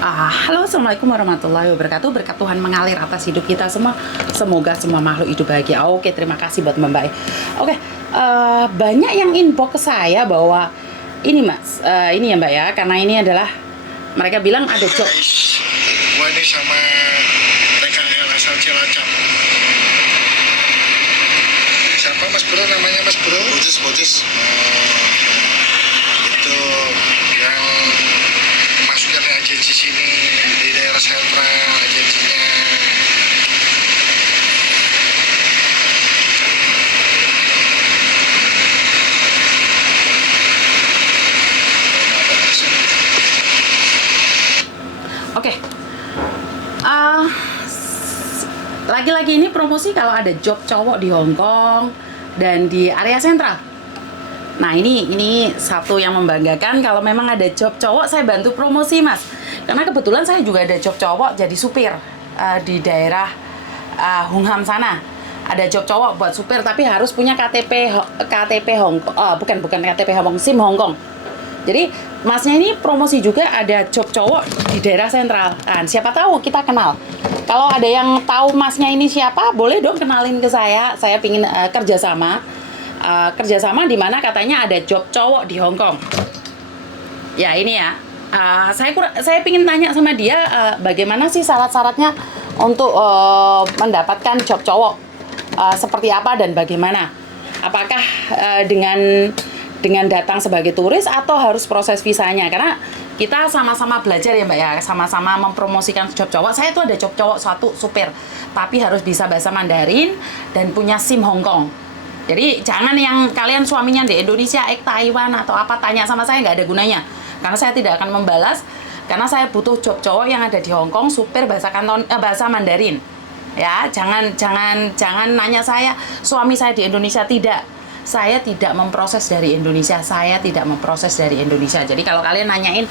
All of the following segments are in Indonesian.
Halo, assalamualaikum warahmatullahi wabarakatuh. Berkat Tuhan mengalir atas hidup kita semua. Semoga semua makhluk hidup bahagia. Oke, terima kasih buat Mbak. Oke, banyak yang inbox ke saya bahwa ini Mas, ini ya Mbak ya, karena ini adalah mereka bilang ada job. Guys, gua ini sama PKL asal Cilacap. Siapa Mas Bro namanya Mas Bro? Butis. Itu yang kemasukan agensi sini di daerah sentral agensinya. Oke, lagi-lagi ini promosi kalau ada job cowok di Hong Kong dan di area sentral. Nah ini satu yang membanggakan, kalau memang ada job cowok saya bantu promosi Mas. Karena kebetulan saya juga ada job cowok jadi supir di daerah Hung Ham sana. Ada job cowok buat supir tapi harus punya KTP Hong Kong, bukan KTP Hong Kong, SIM Hong Kong. Jadi Masnya ini promosi juga ada job cowok di daerah sentral. Nah, siapa tahu kita kenal. Kalau ada yang tahu Masnya ini siapa, boleh dong kenalin ke saya. Saya pingin kerjasama di mana katanya ada job cowok di Hong Kong. Ya ini ya. Saya pingin tanya sama dia bagaimana sih syarat-syaratnya untuk mendapatkan job cowok, seperti apa dan bagaimana? Apakah dengan datang sebagai turis atau harus proses visanya? Karena kita sama-sama belajar ya Mbak ya, sama-sama mempromosikan job cowok. Saya tuh ada job cowok satu supir, tapi harus bisa bahasa Mandarin dan punya SIM Hong Kong. Jadi jangan yang kalian suaminya di Indonesia, Taiwan atau apa tanya sama saya, nggak ada gunanya. Karena saya tidak akan membalas, karena saya butuh job cowok yang ada di Hong Kong, supir bahasa Mandarin. Ya, jangan nanya saya, suami saya di Indonesia, tidak. Saya tidak memproses dari Indonesia. Jadi kalau kalian nanyain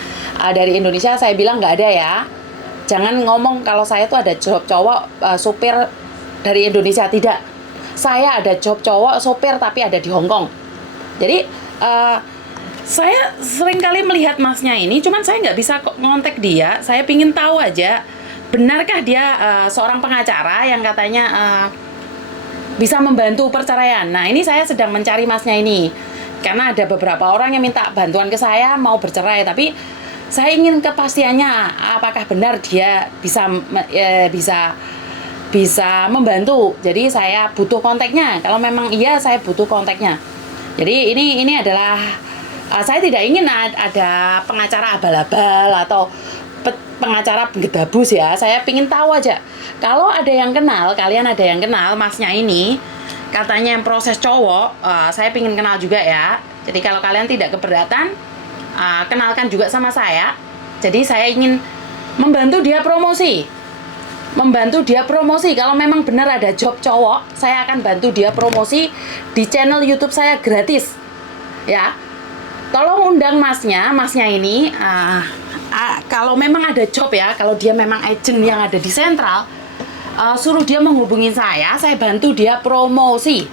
dari Indonesia, saya bilang nggak ada ya. Jangan ngomong kalau saya tuh ada job cowok supir dari Indonesia, tidak. Saya ada job cowok supir tapi ada di Hong Kong. Jadi saya sering kali melihat Masnya ini, cuman saya nggak bisa ngontek dia. Saya pingin tahu aja, benarkah dia seorang pengacara yang katanya bisa membantu perceraian. Nah ini saya sedang mencari Masnya ini, karena ada beberapa orang yang minta bantuan ke saya mau bercerai, tapi saya ingin kepastiannya apakah benar dia bisa membantu. Jadi saya butuh kontaknya. Kalau memang iya, saya butuh kontaknya. Jadi ini adalah saya tidak ingin ada pengacara abal-abal atau pengacara gedabus ya. Saya pingin tahu aja. Kalau ada yang kenal, kalian ada yang kenal Masnya ini, katanya yang proses cowok, saya pingin kenal juga ya. Jadi kalau kalian tidak keberatan, kenalkan juga sama saya. Jadi saya ingin membantu dia promosi. Kalau memang benar ada job cowok, saya akan bantu dia promosi di channel YouTube saya gratis. Ya. Tolong undang Masnya ini, kalau memang ada job ya, kalau dia memang agent yang ada di sentral, suruh dia menghubungi saya bantu dia promosi.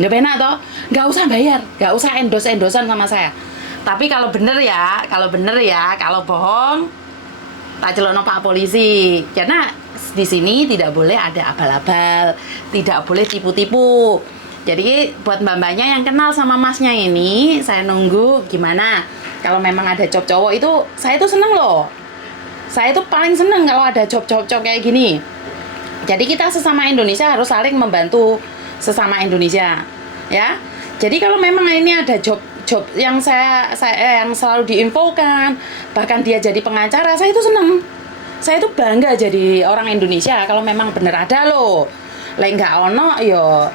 Nggak benar toh? Nggak usah bayar, nggak usah endosan sama saya. Tapi kalau bener ya, kalau bohong, tak celokno Pak Polisi. Karena di sini tidak boleh ada abal-abal, tidak boleh tipu-tipu. Jadi buat mbak-mbaknya yang kenal sama Masnya ini, saya nunggu gimana. Kalau memang ada job cowok itu, saya itu seneng loh. Saya itu paling seneng kalau ada job kayak gini. Jadi kita sesama Indonesia harus saling membantu sesama Indonesia, ya. Jadi kalau memang ini ada job yang saya yang selalu diinfokan, bahkan dia jadi pengacara, saya itu seneng. Saya itu bangga jadi orang Indonesia kalau memang bener ada loh. Lek nggak ono yo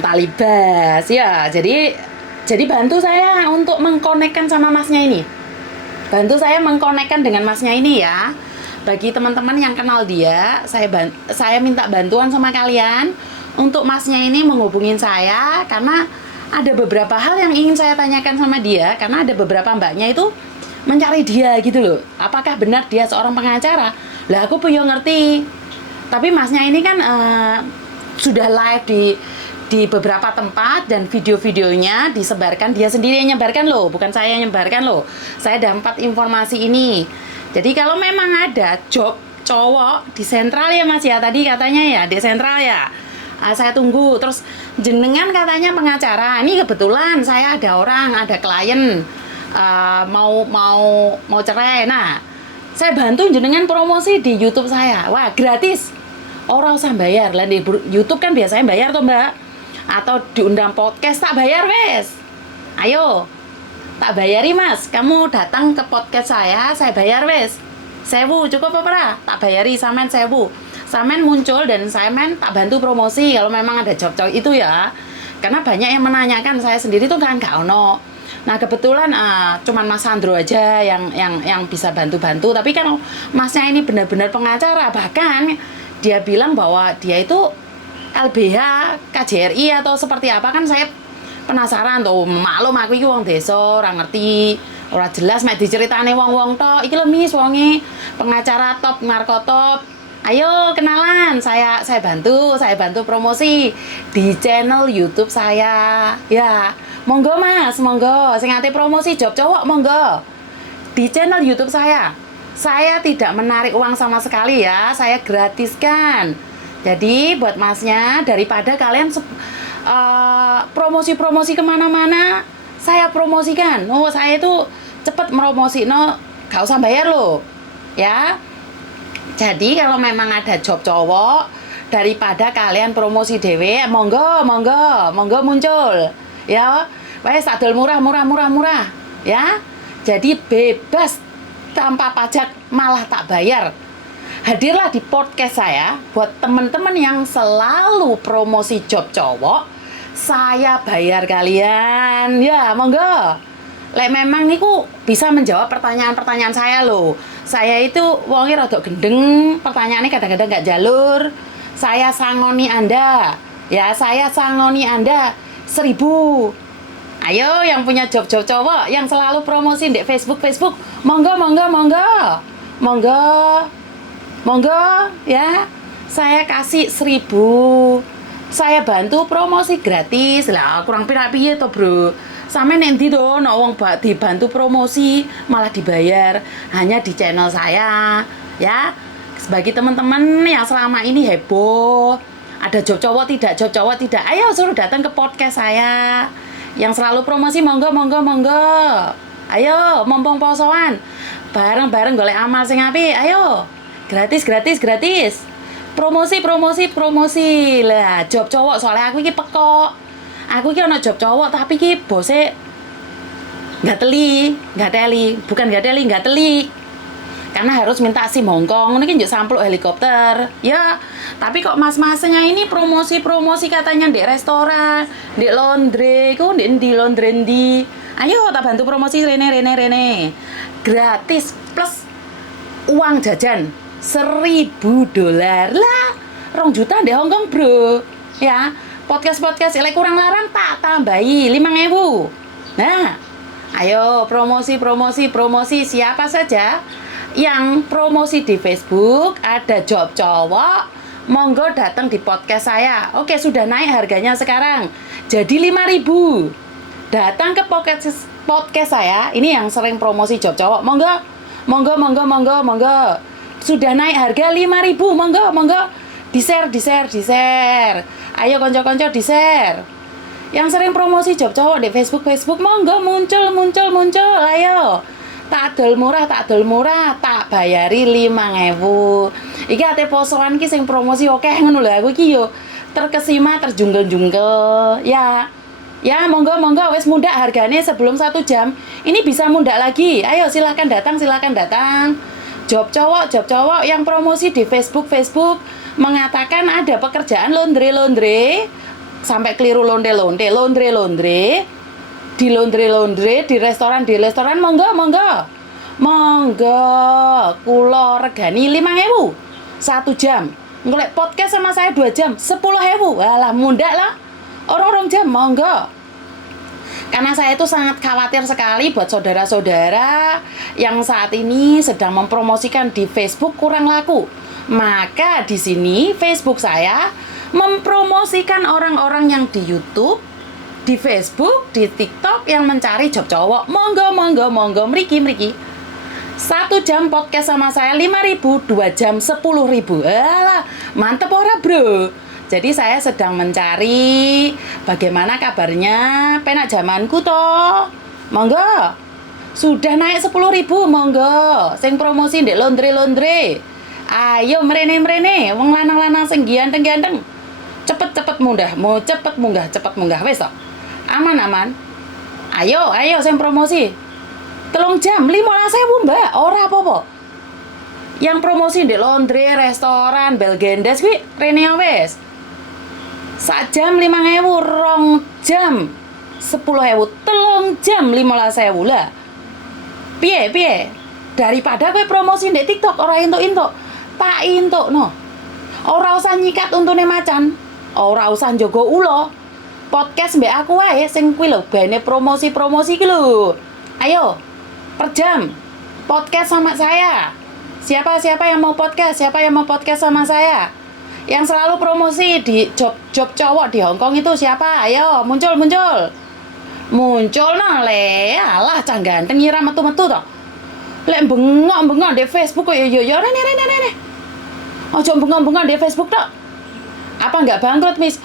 talibas ya. Jadi bantu saya untuk mengkonekkan sama Masnya ini. Bantu saya mengkonekkan dengan Masnya ini ya. Bagi teman-teman yang kenal dia, saya minta bantuan sama kalian untuk Masnya ini menghubungin saya, karena ada beberapa hal yang ingin saya tanyakan sama dia, karena ada beberapa mbaknya itu mencari dia gitu loh. Apakah benar dia seorang pengacara? Lah aku pengen ngerti. Tapi Masnya ini kan sudah live di beberapa tempat dan video-videonya disebarkan, dia sendiri yang nyebarkan loh, bukan saya yang nyebarkan loh. Saya dapat informasi ini. Jadi kalau memang ada job cowok di sentral ya Mas ya, tadi katanya ya di sentral ya. Saya tunggu. Terus jenengan katanya pengacara. Ini kebetulan saya ada orang, ada klien mau cerai. Nah, saya bantu jenengan promosi di YouTube saya. Wah, gratis. Orang usah bayar. Lah di YouTube kan biasanya bayar tuh, Mbak. Atau diundang podcast tak bayar, wes. Ayo. Tak bayari, Mas. Kamu datang ke podcast saya bayar, wes. 1.000 cukup apa? Tak bayari sampean 1.000. Sampean muncul dan sampean tak bantu promosi kalau memang ada job itu ya. Karena banyak yang menanyakan, saya sendiri tuh kan nggak ono. Nah kebetulan cuman Mas Sandro aja yang bisa bantu-bantu. Tapi kan Masnya ini benar-benar pengacara, bahkan dia bilang bahwa dia itu LBH, KJRI atau seperti apa. Kan saya penasaran tuh, maklum aku iki wong desa, ora ngerti, ora jelas mek diceritane wong-wong tok. Iki lho Mis wonge pengacara top, ngarkotop. Ayo kenalan, saya bantu promosi di channel YouTube saya. Ya, monggo Mas, monggo. Sing ate promosi job cowok monggo. Di channel YouTube saya. Saya tidak menarik uang sama sekali ya, saya gratiskan. Jadi buat Masnya, daripada kalian promosi-promosi kemana-mana, saya promosikan. Oh, saya itu cepet promosi, no, gak usah bayar loh, ya. Jadi kalau memang ada job cowok, daripada kalian promosi dewe, monggo muncul, ya. Wes adol murah, ya. Jadi bebas tanpa pajak, malah tak bayar. Hadirlah di podcast saya buat teman-teman yang selalu promosi job cowok, saya bayar kalian. Ya, monggo. Lek memang niku bisa menjawab pertanyaan-pertanyaan saya loh. Saya itu wongnya rada gendeng, pertanyaannya kadang-kadang nggak jalur. Saya sangoni Anda. Ya, saya sangoni Anda 1.000. Ayo yang punya job-job cowok yang selalu promosi di Facebook, monggo ya. Saya kasih 1.000. Saya bantu promosi gratis. Lah kurang piye to, Bro? Sampe nek ndi to nek wong dibantu promosi malah dibayar hanya di channel saya, ya. Bagi teman-teman yang selama ini heboh, ada job cowok tidak, ayo suruh datang ke podcast saya. Yang selalu promosi monggo. Ayo, mumpung posoan. Bareng-bareng golek amal sing apik. Ayo. Gratis. Promosi. Lah, job cowok soalnya aku iki pekok. Aku iki ana job cowok tapi iki bose enggak teli. Karena harus minta SIM Hongkong, ini kan juga sampluk helikopter. Ya, tapi kok mas-masnya ini promosi katanya di restoran, di laundry, kok di laundry. Ayo tak bantu promosi rene. Gratis plus uang jajan $1.000 lah, 2 juta di Hongkong, Bro. Ya, podcast lek kurang larang tak tambahi 5.000. Nah, ayo promosi siapa saja yang promosi di Facebook, ada job cowok, monggo datang di podcast saya. Oke, sudah naik harganya sekarang jadi 5.000. Datang ke podcast saya, ini yang sering promosi job cowok, monggo. Sudah naik harga 5.000, monggo. Di-share. Ayo konco-konco di-share. Yang sering promosi job cowok di Facebook, monggo muncul. Ayo. Tak adol murah, tak bayari 5.000. Iki ate posoan ki sing promosi oke ngono lho, aku iki yo terkesima, terjungkel-jungkel. Ya, monggo wis mundak harganya sebelum 1 jam. Ini bisa mundak lagi. Ayo silakan datang. Job cowok yang promosi di Facebook mengatakan ada pekerjaan laundry. Sampai keliru laundry. Di laundry, di restoran monggo. Kula regani 5.000 1 jam. Ngolek podcast sama saya 2 jam 10.000. Walah mundak lah. Orang jam monggo. Karena saya itu sangat khawatir sekali buat saudara-saudara yang saat ini sedang mempromosikan di Facebook kurang laku. Maka di sini Facebook saya mempromosikan orang-orang yang di YouTube, di Facebook, di TikTok yang mencari job cowok. Monggo, mriki. 1 jam podcast sama saya 5.000, 2 jam 10.000. Alah, mantep ora, Bro? Jadi saya sedang mencari bagaimana kabarnya penak zamanku toh. Monggo. Sudah naik 10.000, monggo. Sing promosi ndek laundry. Ayo mrene. Wong lanang-lanang sing ganteng-ganteng. Cepet munggah, cepet munggah. Wis toh. Aman. Ayo sing promosi. 3 jam 15.000, Mbak. Ora apa-apa. Yang promosi ndek laundry, restoran, Belgendes kuwi rene wis. 1 jam 5.000, 2 jam 10.000, 3 jam 15.000 lah. Piye? Daripada kowe promosi ndek TikTok ora entuk-entuk. Tak entukno. Ora usah nyikat untune macan. Ora usah njogo ulo. Podcast mbek aku wae sing kuwi lho bene promosi-promosi iki lho. Ayo. Per jam podcast sama saya. Siapa yang mau podcast? Siapa yang mau podcast sama saya? Yang selalu promosi di job cowok di Hong Kong itu siapa? Ayo, muncul. Muncul no le. Alah, cah ganteng ngira metu-metu toh. Lek bengok di Facebook kok yo rene. Ojo bengok di Facebook toh. Apa enggak bangkrut, Miss?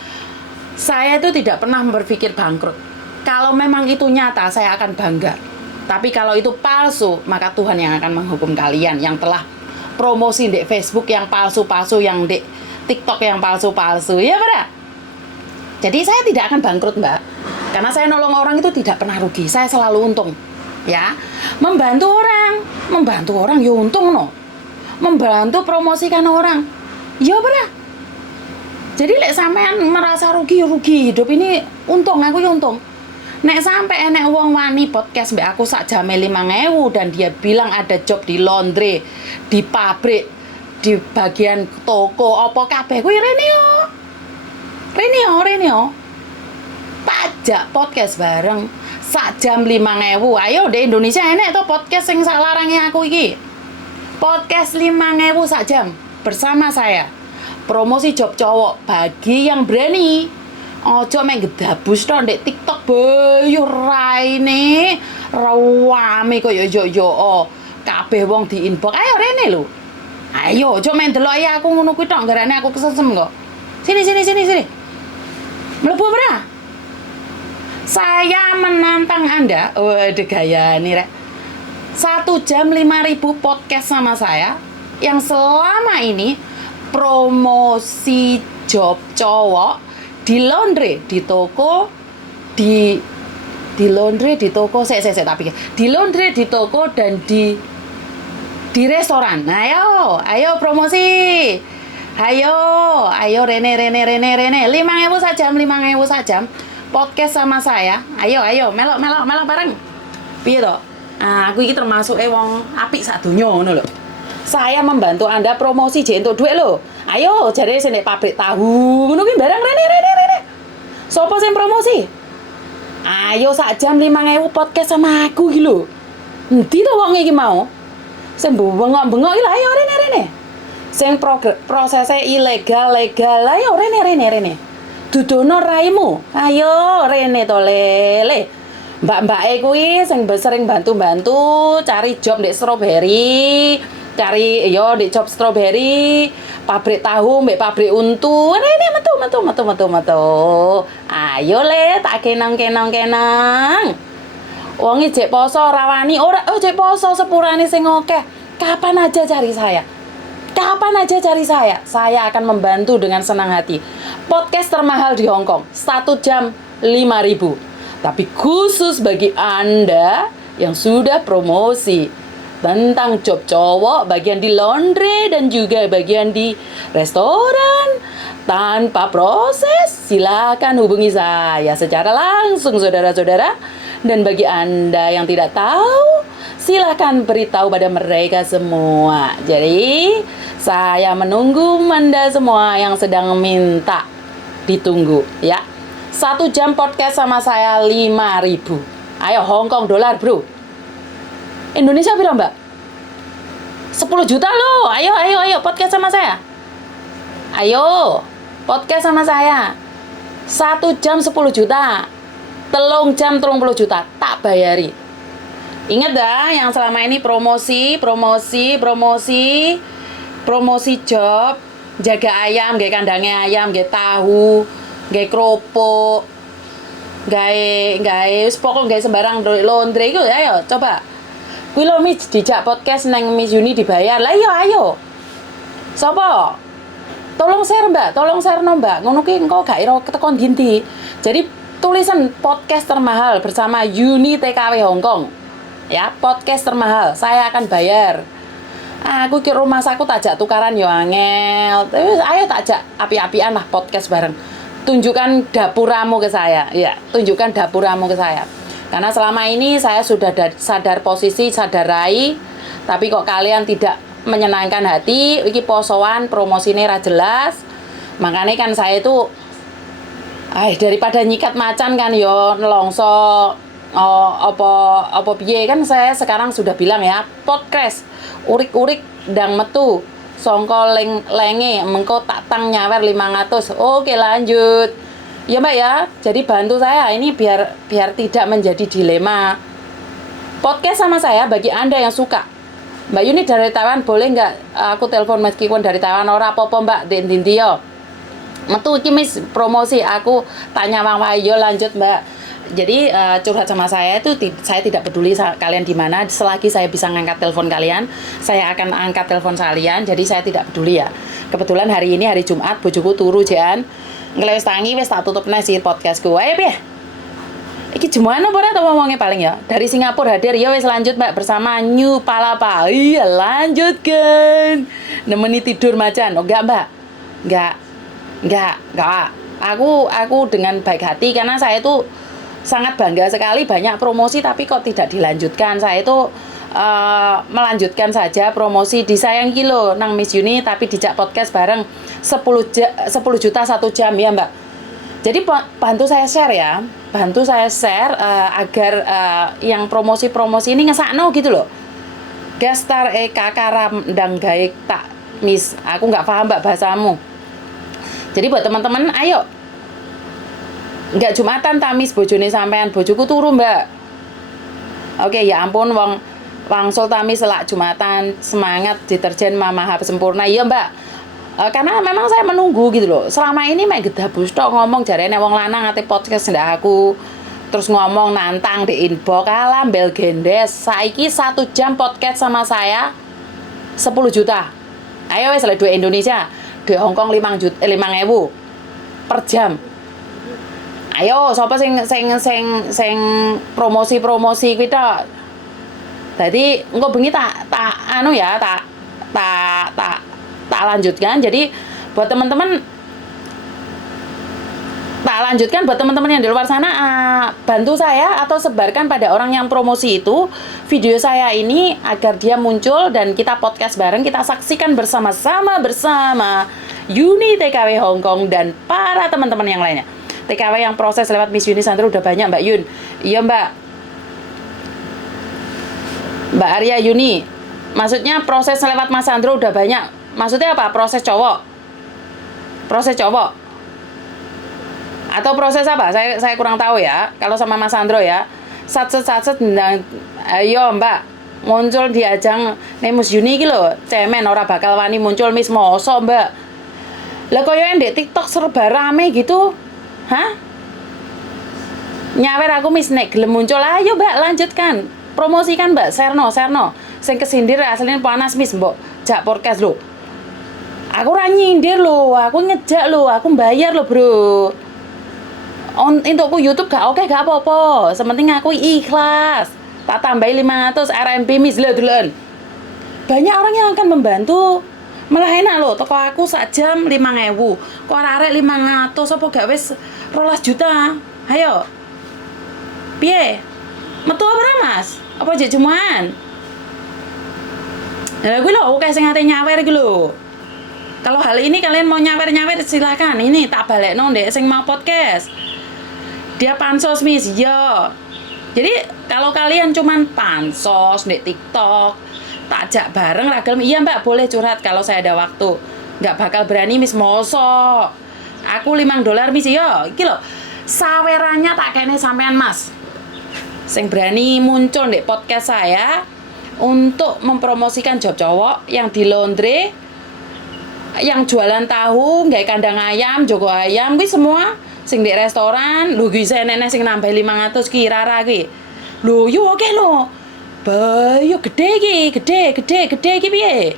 Saya itu tidak pernah berpikir bangkrut. Kalau memang itu nyata, saya akan bangga. Tapi kalau itu palsu, maka Tuhan yang akan menghukum kalian yang telah promosi di Facebook yang palsu-palsu, yang di TikTok yang palsu-palsu. Ya, Mbak? Jadi saya tidak akan bangkrut, Mbak. Karena saya nolong orang itu tidak pernah rugi. Saya selalu untung. Ya. Membantu orang ya untung no. Membantu promosikan orang. Ya, Mbak. Jadi lek sampean merasa rugi hidup ini untung, aku ya untung. Nek sampai enek wong wani podcast mbak aku sak jame 5.000 dan dia bilang ada job di laundry, di pabrik, di bagian toko, apa kabeh kuwi rene yo. Pajak podcast bareng sak jam 5.000. Ayo di Indonesia enek to podcast sing sak larange aku iki. Podcast 5.000 sak jam bersama saya. Promosi job cowok bagi yang berani. Ojo mek gedabus tok ndek TikTok bayu raine rawame koyo yo kabeh wong di inbox. Ayo rene lho. Ayo ojo mek delok ya aku ngono kuwi tok garane aku kesesem kok. Sini. Mlebu ora? Saya menantang Anda. Waduh gayane rek. 1 jam 5.000 podcast sama saya yang selama ini promosi job cowok di laundry, di toko, di laundry, di toko, saya tak pikir. Di laundry, di toko, dan di restoran. Nah, ayo promosi. Ayo Rene. 5.000 saja, 5.000 saja. Podcast sama saya. Ayo, melok bareng. Piye to? Aku iki termasuk wong apik sak donya ngono lho. Saya membantu Anda promosi jek entuk dhuwit lho. Ayo jare sing nek pabrik tahu ngono kuwi barang rene. Sopo sing promosi? Ayo sak jam 5.000 podcast sama aku iki lho. Endi to wong iki mau? Sing bengok-bengok iki lho ayo rene. Sing prosesnya ilegal, ayo rene. Dudono raimu. Ayo rene to lele. Mbak-mbake kuwi sing sering bantu-bantu cari job di strawberry. Cari di job strawberry, pabrik tahu, mbek pabrik untu. Ini metu. Ayo le, tak kenang. Wong iki jek poso rawani ora jek poso sepurane sing akeh. Kapan aja cari saya. Saya akan membantu dengan senang hati. Podcast termahal di Hong Kong, 1 jam 5.000. Tapi khusus bagi Anda yang sudah promosi tentang job cowok bagian di laundry dan juga bagian di restoran tanpa proses, silakan hubungi saya secara langsung saudara-saudara. Dan bagi Anda yang tidak tahu, silakan beritahu pada mereka semua. Jadi saya menunggu Anda semua yang sedang minta ditunggu ya. 1 jam podcast sama saya 5.000. Ayo Hong Kong dolar bro. Indonesia piro mbak? 10 juta loh. Ayo podcast sama saya. Ayo podcast sama saya 1 jam 10 juta, 3 jam 30 juta, tak bayari. Ingat dah yang selama ini promosi job, jaga ayam, gawe kandangnya ayam, gawe tahu, gawe kerupuk, gawe wis pokok gawe sembarang laundry iku ya, ayo coba. Kuwi lho Miss dijak podcast nang Miss Yuni dibayar. Lah iya ayo. Sopo? Tolong share Mbak, tolong share no Mbak. Ngono ki engko gak ira ketekon dinti. Jadi tulisan podcast termahal bersama Yuni TKW Hongkong. Ya, podcast termahal, saya akan bayar. Aku ke rumah saku tajak tukaran yo angel. Terus ayo tajak api-apian lah podcast bareng. Tunjukkan dapuramu ke saya. Ya, tunjukkan dapuramu ke saya. Karena selama ini saya sudah sadar posisi, sadar rai, tapi kok kalian tidak menyenangkan hati. Iki posoan promosine ra jelas. Makanya kan saya itu daripada nyikat macan kan yo nelongso. Apa piye kan saya sekarang sudah bilang ya, podcast urik-urik ndang metu songko lenge mengko tak tang nyawer 500. Oke, lanjut. Ya Mbak ya, jadi bantu saya ini biar tidak menjadi dilema. Podcast sama saya bagi Anda yang suka. Mbak Yuni dari Taiwan boleh nggak aku telepon meskipun dari Taiwan ora apa-apa Mbak Dinti yo. Metu iki Miss promosi aku tanya Mang Wayo lanjut Mbak. Jadi curhat sama saya itu saya tidak peduli kalian di mana, selagi saya bisa ngangkat telepon kalian, saya akan angkat telepon kalian. Jadi saya tidak peduli ya. Kebetulan hari ini hari Jumat, bojoku turu jan. Ngelewes tangi wis tak tutup nasi podcastku. Ayo piye? Iki jemana ora ta ngomongnya paling ya. Dari Singapura hadir ya wis lanjut Mbak bersama New Palapa. Iya, lanjutkan. Nemeni tidur macan. Oh enggak Mbak. Enggak. Aku dengan baik hati karena saya itu sangat bangga sekali banyak promosi tapi kok tidak dilanjutkan. Saya itu melanjutkan saja promosi di sayang kilo nang Miss Yuni tapi dijak podcast bareng 10 juta 1 jam ya Mbak. Jadi bantu saya share ya. Bantu saya share agar yang promosi-promosi ini ngesakno gitu loh. Gestar kakaram ndang gawe tak Miss. Aku nggak paham Mbak bahasamu. Jadi buat teman-teman ayo. Enggak Jumatan tamis bojone sampean, bojoku turu Mbak. Oke, ya ampun wong wangsul tamis selak Jumatan, semangat deterjen Mama Hab sempurna. Iya Mbak. Karena memang saya menunggu gitu loh. Selama ini mek gedabus tok ngomong jarene wong lanang ate podcast ndak aku. Terus ngomong nantang di inbox kalah bel gendes. Saiki 1 jam podcast sama saya 10 juta. Ayo wis duit Indonesia, duit Hongkong 5.000 per jam. Ayo, sapa sing promosi kita. Tadi engko bengi tak lanjutkan. Jadi buat teman-teman tak lanjutkan buat teman-teman yang di luar sana bantu saya atau sebarkan pada orang yang promosi itu video saya ini agar dia muncul dan kita podcast bareng, kita saksikan bersama-sama bersama Yuni TKW Hongkong dan para teman-teman yang lainnya. TKW yang proses lewat Miss Yuni Sandro udah banyak Mbak Yun. Iya Mbak Arya Yuni. Maksudnya proses lewat Mas Sandro udah banyak. Maksudnya apa? Proses cowok atau proses apa? Saya kurang tahu ya. Kalau sama Mas Sandro ya. Satset ayo Mbak muncul di ajang Miss Yuni iki lho. Cemen ora bakal wani muncul Miss mosok Mbak. Lah koyo ndek TikTok serba rame gitu. Hah? Nyawer aku Miss nek gelem muncul ayo Mbak lanjutkan. Promosikan Mbak Serno. Sing kesindir asline panas Miss mbok jak podcast lho. Aku ora nyindir lho, aku ngejak lho, aku bayar lho, Bro. Untukku YouTube gak oke gak apa-apa. Sementing aku ikhlas. Tak tambahi 500 RMB Miss lho duluan. Banyak orang yang akan membantu. Malah enak lho, toko aku sak jam 5.000. Kok arek 500 apa gak wis 12 juta. Ayo. Piye? Metu apa Mas? Apa jek jemuan? Lah kuwi lho akeh sing ate nyawer iki lho. Kalau hal ini kalian mau nyawer-nyawer silakan. Ini tak balekno ndek sing mau podcast. Dia pansos Miss, yo. Jadi kalau kalian cuman pansos ndek TikTok, tak ajak bareng ra gelem. Iya Mbak, boleh curhat kalau saya ada waktu. Nggak bakal berani Miss mosok. Aku $5 misi yo. Iki lho. Sawerannya tak kene sampean Mas. Sing berani muncul di podcast saya untuk mempromosikan job cowok yang di laundry, yang jualan tahu, nggawe kandang ayam, jogo ayam kuwi semua sing di restoran, lho kuwi senene sing nambah 500 ki Rara kuwi. Lho yo oke lho. Bayo gede iki piye?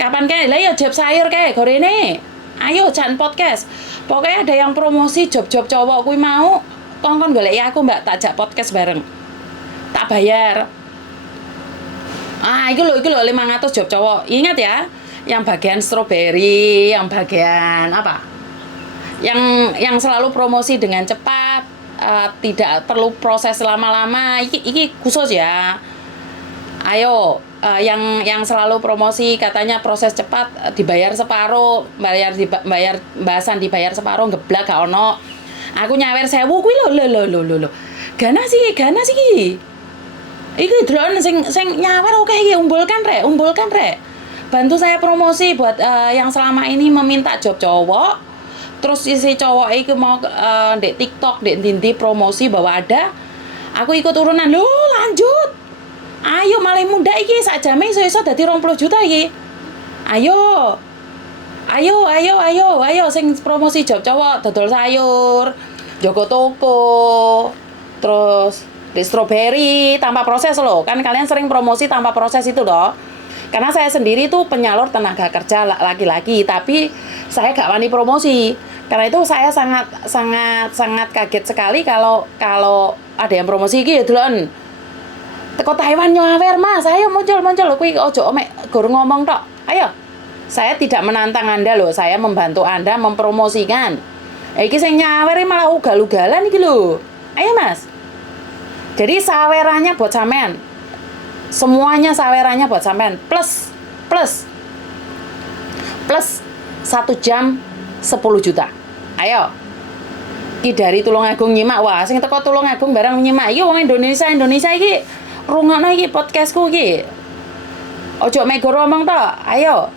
Kapan kae? Lah yo job sayur kae gorene. Ayo jangan podcast. Pokoknya ada yang promosi job-job cowok kuwi mau, kongkon goleki aku Mbak, tak jak podcast bareng. Tak bayar. Iki lho 500 job cowok. Ingat ya, yang bagian strawberry, yang bagian apa? Yang selalu promosi dengan cepat, tidak perlu proses lama-lama. Iki khusus ya. Ayo, yang selalu promosi katanya proses cepat, dibayar separuh, bayar bahasan dibayar separuh, geblak gak ono. Aku nyawer 1000 kuwi lho. Ganas iki. Iki drone sing nyawer oke iki, umbulkan rek. Bantu saya promosi buat yang selama ini meminta job cowok. Terus si cowok iki mau di TikTok, di ndi promosi bahwa ada. Aku ikut urunan. Lho, lanjut. Ayo malah muda iki sak jame iso dadi 20 juta iki. Ayo sing promosi job cowok, dodol sayur, jogo toko, terus di strawberry tanpa proses loh. Kan kalian sering promosi tanpa proses itu loh. Karena saya sendiri tuh penyalur tenaga kerja laki-laki, tapi saya gak wani promosi. Karena itu saya sangat kaget sekali kalau ada yang promosi iki ya delon. Teko Taiwan nyawer Mas, ayo muncul kuwi ojo mek guru ngomong tok. Ayo. Saya tidak menantang Anda loh, saya membantu Anda mempromosikan. Iki sing nyawer malah ugal-ugalan iki lho. Ayo Mas. Jadi sawerannya buat sampean. Semuanya sawerannya buat sampean plus 1 jam 10 juta. Ayo. Ki dari Tulungagung nyimak, wah sing teko Tulungagung barang nyimak iki wong Indonesia iki. Rungokno iki podcastku iki. Ojo mek goro omong to. Ayo.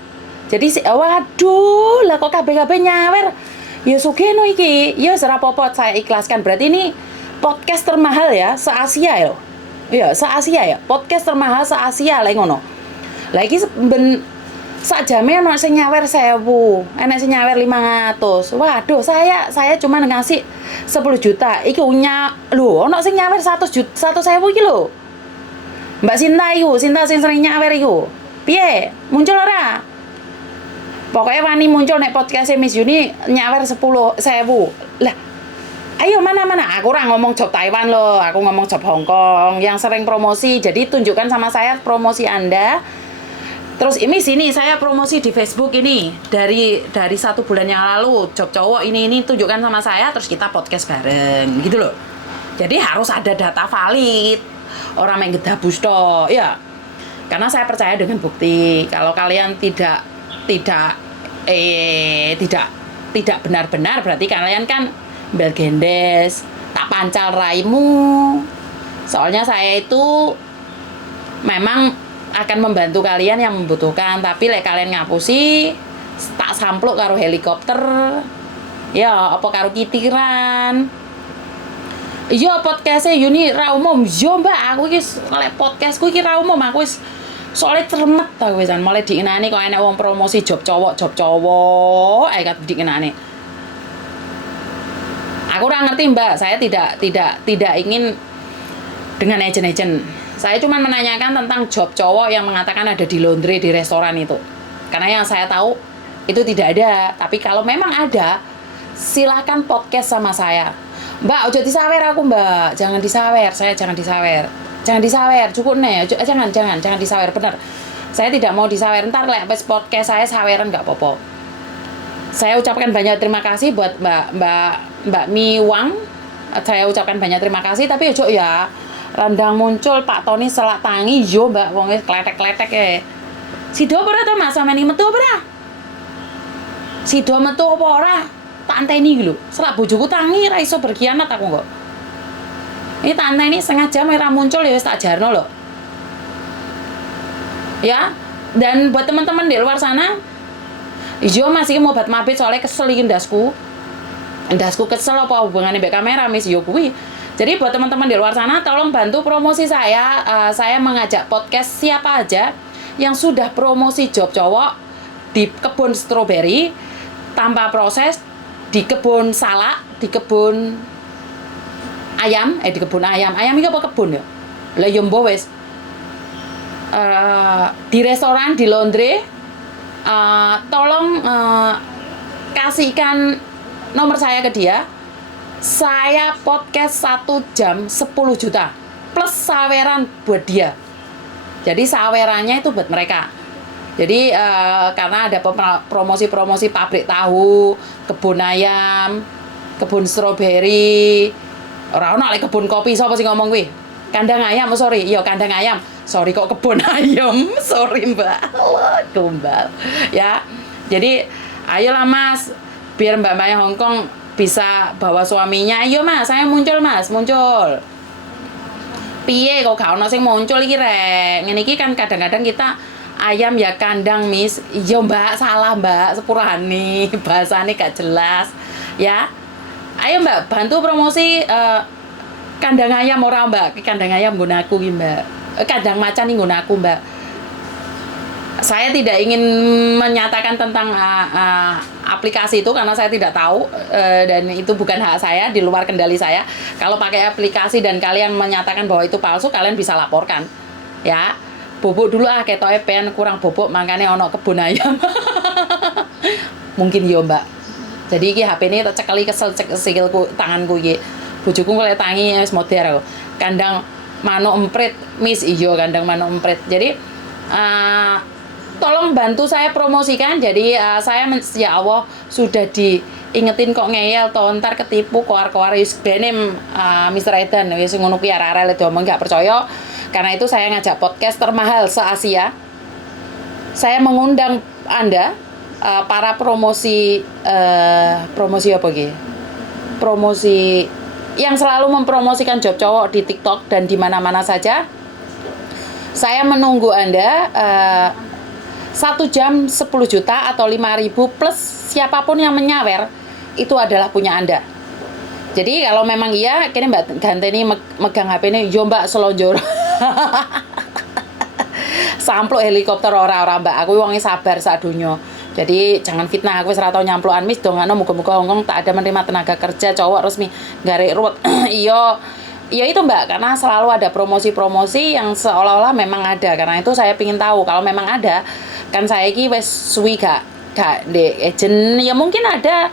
Jadi waduh, lah kok kabeh-kabeh nyawer. Ya sugeno iki. Ya ora apa-apa, saya ikhlaskan. Berarti ini podcast termahal ya se-Asia ya. Ya, se-Asia ya. Podcast termahal se-Asia lek ngono. Lah iki sak jame ono sing nyawer 1000, enek sing nyawer 500. Waduh, saya cuma ngasih 10 juta. Iki lho, ono sing nyawer 100 juta, 100.000 iki lho. Mbak Sinta sing sering nyawer iku. Piye? Muncul ora? Pokoknya wani muncul nek podcast Miss Yuni nyawer 10.000. Lah, ayo mana? Aku ora ngomong job Taiwan loh, aku ngomong job Hong Kong yang sering promosi. Jadi tunjukkan sama saya promosi Anda. Terus ini sini saya promosi di Facebook ini dari 1 bulan yang lalu job cowok ini tunjukkan sama saya, terus kita podcast bareng gitu loh. Jadi harus ada data valid. Orang main gedabus toh, ya. Karena saya percaya dengan bukti. Kalau kalian tidak benar-benar berarti kalian kan bergendes, tak pancal raimu. Soalnya saya itu memang akan membantu kalian yang membutuhkan, tapi lek kalian ngapusi tak sampluk karo helikopter. Ya, apa karo kitiran. Iya podcast Yuni ra umum. Yo Mbak, aku iki lek podcastku iki ra umum, aku wis soalnya cermet ta wisan mulai dikenani kok enek wong promosi job cowok ae kat dikenani. Aku ora ngerti Mbak, saya tidak ingin dengan agent. Saya cuma menanyakan tentang job cowok yang mengatakan ada di laundry di restoran itu. Karena yang saya tahu itu tidak ada, tapi kalau memang ada silakan podcast sama saya. Mbak, ojo disawer aku Mbak, jangan disawer, saya jangan disawer, cukup nih, jangan disawer, benar. Saya tidak mau disawer, ntar lek podcast saya saweran nggak apa-apa. Saya ucapkan banyak terima kasih buat Mbak Mi Wang, saya ucapkan banyak terima kasih, tapi ojo ya, randang muncul Pak Tony selak tangi, yo Mbak, wongnya kletek-kletek ya. Sido apa to Mas, sampeyan metu apa ora? Sido metu apa ora? Tak anteni iki lho. Selak bojoku tangi ra iso berkhianat aku kok. Ini tak anteni setengah jam ora muncul ya wis tak jarno lho. Ya, dan buat teman-teman di luar sana, Iya Mas, iki mau bat mabit soalnya kesel iki ndasku. Ndasku kesel apa hubungannya mbek kamera Miss yo kuwi. Jadi buat teman-teman di luar sana tolong bantu promosi saya. Saya mengajak podcast siapa aja yang sudah promosi job cowok di kebun stroberi tanpa proses, di kebun salak, di kebun ayam, di kebun ayam. Ayam iki apa kebun ya? Lah yo mbok wis. Di restoran, di laundry, tolong kasihkan nomor saya ke dia. Saya podcast 1 jam 10 juta plus saweran buat dia. Jadi sawerannya itu buat mereka. Jadi karena ada promosi-promosi pabrik tahu, kebun ayam, kebun stroberi, ora ono lek kebun kopi, sapa sing ngomong kuwi? Kandang ayam, sorry, iya kandang ayam. Sorry kok kebun ayam, sorry Mbak. Gombal. Ya. Jadi ayolah Mas, biar Mbak Maya Hongkong bisa bawa suaminya. Ayo Mas, saya muncul Mas, muncul. Piye kok gak ono sing muncul iki rek. Ngene iki kan kadang-kadang kita ayam ya kandang Miss. Iya Mbak, salah Mbak, sepurane. Bahasane gak jelas. Ya. Ayo Mbak, bantu promosi kandang ayam ora Mbak. Kandang ayam nggon aku iki Mbak. Kandang macan iki nggon aku Mbak. Saya tidak ingin menyatakan tentang aplikasi itu karena saya tidak tahu dan itu bukan hak saya, di luar kendali saya. Kalau pakai aplikasi dan kalian menyatakan bahwa itu palsu, kalian bisa laporkan. Ya. Bobok dulu ketoke pen kurang bobok makanya ono kebun ayam. Mungkin yo, Mbak. Jadi iki HP ini tak cekeli kesel sikilku tanganku iki. Bojoku kok tangi wis modern. Kandang manuk emprit, Miss iyo kandang manuk emprit. Jadi tolong bantu saya promosikan. Jadi saya ya Allah sudah diingetin kok ngeyel to ntar ketipu koar-koar wis bene Mr. Edan wis ngono kuwi arek-arek diomong gak percaya. Karena itu saya ngajak podcast termahal se-Asia. Saya mengundang Anda para promosi apa iki? Promosi yang selalu mempromosikan job cowok di TikTok dan di mana-mana saja. Saya menunggu Anda 1 jam 10 juta atau 5.000 plus siapapun yang menyawer itu adalah punya Anda. Jadi kalau memang iya, kini Mbak Ganteni megang HP ini, yo Mbak selonjor. Sampluk helikopter ora Mbak, aku wonge sabar sak donya. Jadi jangan fitnah, aku wis ora tau nyamplukan Miss dongano muga-muga Hongkong tak ada menerima tenaga kerja cowok resmi garek ruwet. Iya itu Mbak, karena selalu ada promosi-promosi yang seolah-olah memang ada. Karena itu saya pingin tahu kalau memang ada, kan saya iki wis suwi gak ndek agent ya mungkin ada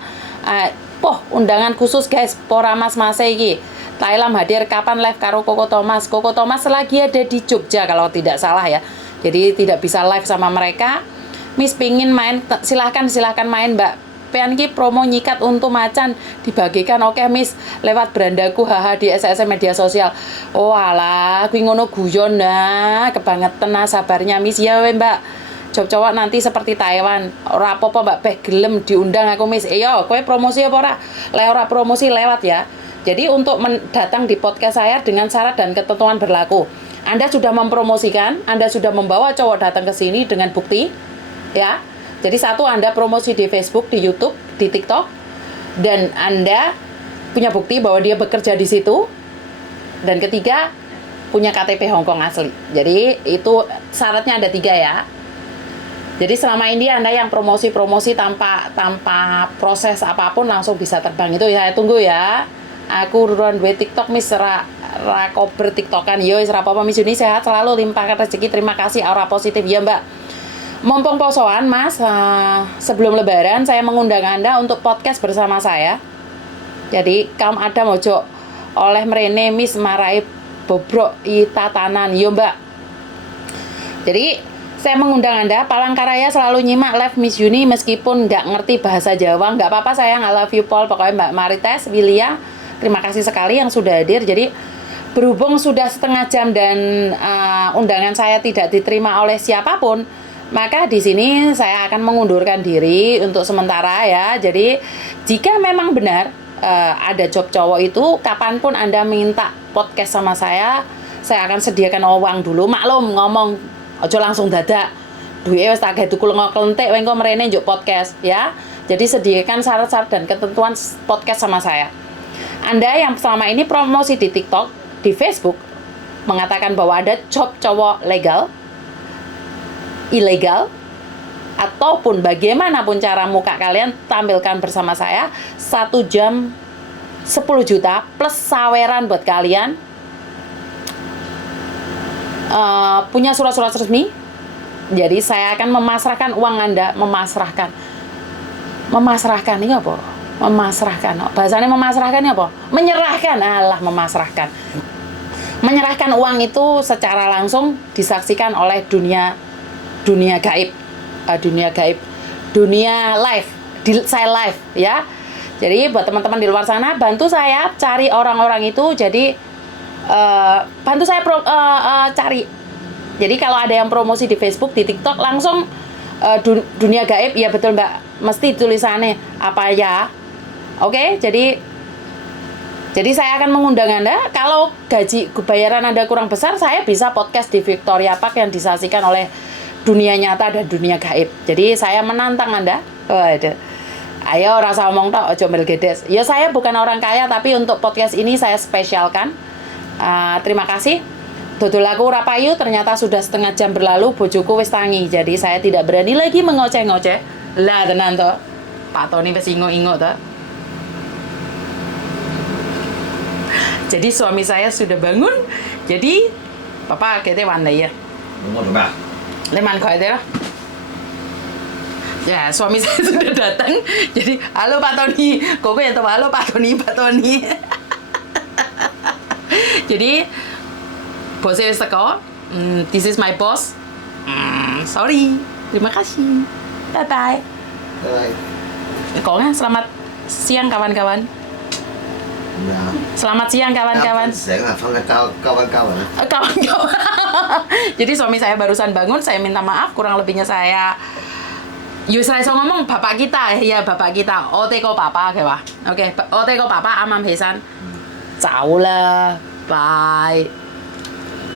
undangan khusus guys, pora mas-mas iki. Thailand hadir kapan live karo Koko Thomas. Koko Thomas lagi ada di Jogja kalau tidak salah ya. Jadi tidak bisa live sama mereka. Miss pingin main, silahkan main Mbak. Pean ki promo nyikat untuk macan dibagikan oke Miss lewat berandaku haha di SSM media sosial. Oh alah, kuwi ngono guyon nah, kebangetan nah sabarnya Miss ya we Mbak. Job cowok nanti seperti Taiwan. Ora apa-apa Mbak, beh gelem diundang aku Miss. Yo, kowe promosi apa ora? Ora promosi lewat ya. Jadi untuk datang di podcast saya dengan syarat dan ketentuan berlaku. Anda sudah mempromosikan, Anda sudah membawa cowok datang ke sini dengan bukti, ya. Jadi satu, Anda promosi di Facebook, di YouTube, di TikTok, dan Anda punya bukti bahwa dia bekerja di situ. Dan ketiga, punya KTP Hongkong asli. Jadi itu syaratnya ada 3 ya. Jadi selama ini Anda yang promosi tanpa proses apapun langsung bisa terbang itu ya, tunggu ya. Aku ruan duwe TikTok Miss ra kober TikTokan. Yo wis ra apa-apa Miss Yuni, sehat selalu, limpahkan rezeki. Terima kasih, aura positif ya Mbak. Mumpung posoan Mas, sebelum lebaran saya mengundang Anda untuk podcast bersama saya. Jadi kamu ada mojo oleh merene Miss marai bobrok tatanan yo Mbak. Jadi saya mengundang Anda, Palangkaraya selalu nyimak live Miss Yuni meskipun nggak ngerti bahasa Jawa. Nggak apa-apa sayang, I love you Paul. Pokoknya Mbak Marites, Wilia, terima kasih sekali yang sudah hadir. Jadi berhubung sudah setengah jam dan undangan saya tidak diterima oleh siapapun, maka di sini saya akan mengundurkan diri untuk sementara ya. Jadi jika memang benar ada job cowok itu, kapanpun Anda minta podcast sama saya akan sediakan uang dulu. Maklum ngomong aja langsung dadak. duwe wis tak gawe tuku lenga klentik engko mrene njuk podcast ya. Jadi sediakan syarat-syarat dan ketentuan podcast sama saya. Anda yang selama ini promosi di TikTok, di Facebook mengatakan bahwa ada job cowok legal, ilegal, ataupun bagaimanapun cara muka kalian tampilkan bersama saya 1 jam 10 juta plus saweran buat kalian. Punya surat-surat resmi. Jadi saya akan memasrahkan uang Anda, memasrahkan ini apa? Memasrahkan. Bahasanya memasrahkan ini apa? Menyerahkan. Alah, memasrahkan. Menyerahkan uang itu secara langsung disaksikan oleh dunia gaib. Dunia live. Saya live ya. Jadi buat teman-teman di luar sana, bantu saya cari orang-orang itu. Jadi bantu saya cari. Jadi kalau ada yang promosi di Facebook, di TikTok, langsung dunia gaib, ya betul Mbak, mesti tulisannya apa ya. Oke, jadi saya akan mengundang Anda. Kalau gaji bayaran Anda kurang besar, saya bisa podcast di Victoria Park yang disaksikan oleh dunia nyata dan dunia gaib. Jadi saya menantang Anda. Waduh. Ayo rasa omong tok, ojo melgedes. Ya saya bukan orang kaya, tapi untuk podcast ini saya spesialkan. Terima kasih. Dodol aku ora payu, ternyata sudah setengah jam berlalu, bojoku wis tangi. Jadi saya tidak berani lagi mengoceh-ngoceh. Lah tenan to. Pak Tony wis ingo-ingo to. Jadi suami saya sudah bangun. Jadi Papa kete wandai ya. Mau coba? Leman kau itu lah. Ya, suami saya sudah datang. Jadi, halo Pak Tony. Kok yang tahu halo Pak Tony. Jadi bosnya wis teko. This is my boss. Sorry. Terima kasih. Bye bye. Bye. Kok selamat siang kawan-kawan. Nah. Selamat siang kawan-kawan. Kawan-kawan. Kawan-kawan. Jadi suami saya barusan bangun, saya minta maaf, kurang lebihnya saya saya ngomong bapak kita, ya bapak kita. Ote ko papa kayak wah. Oke, ote ko papa amam hesan. Ciao lah. Bye.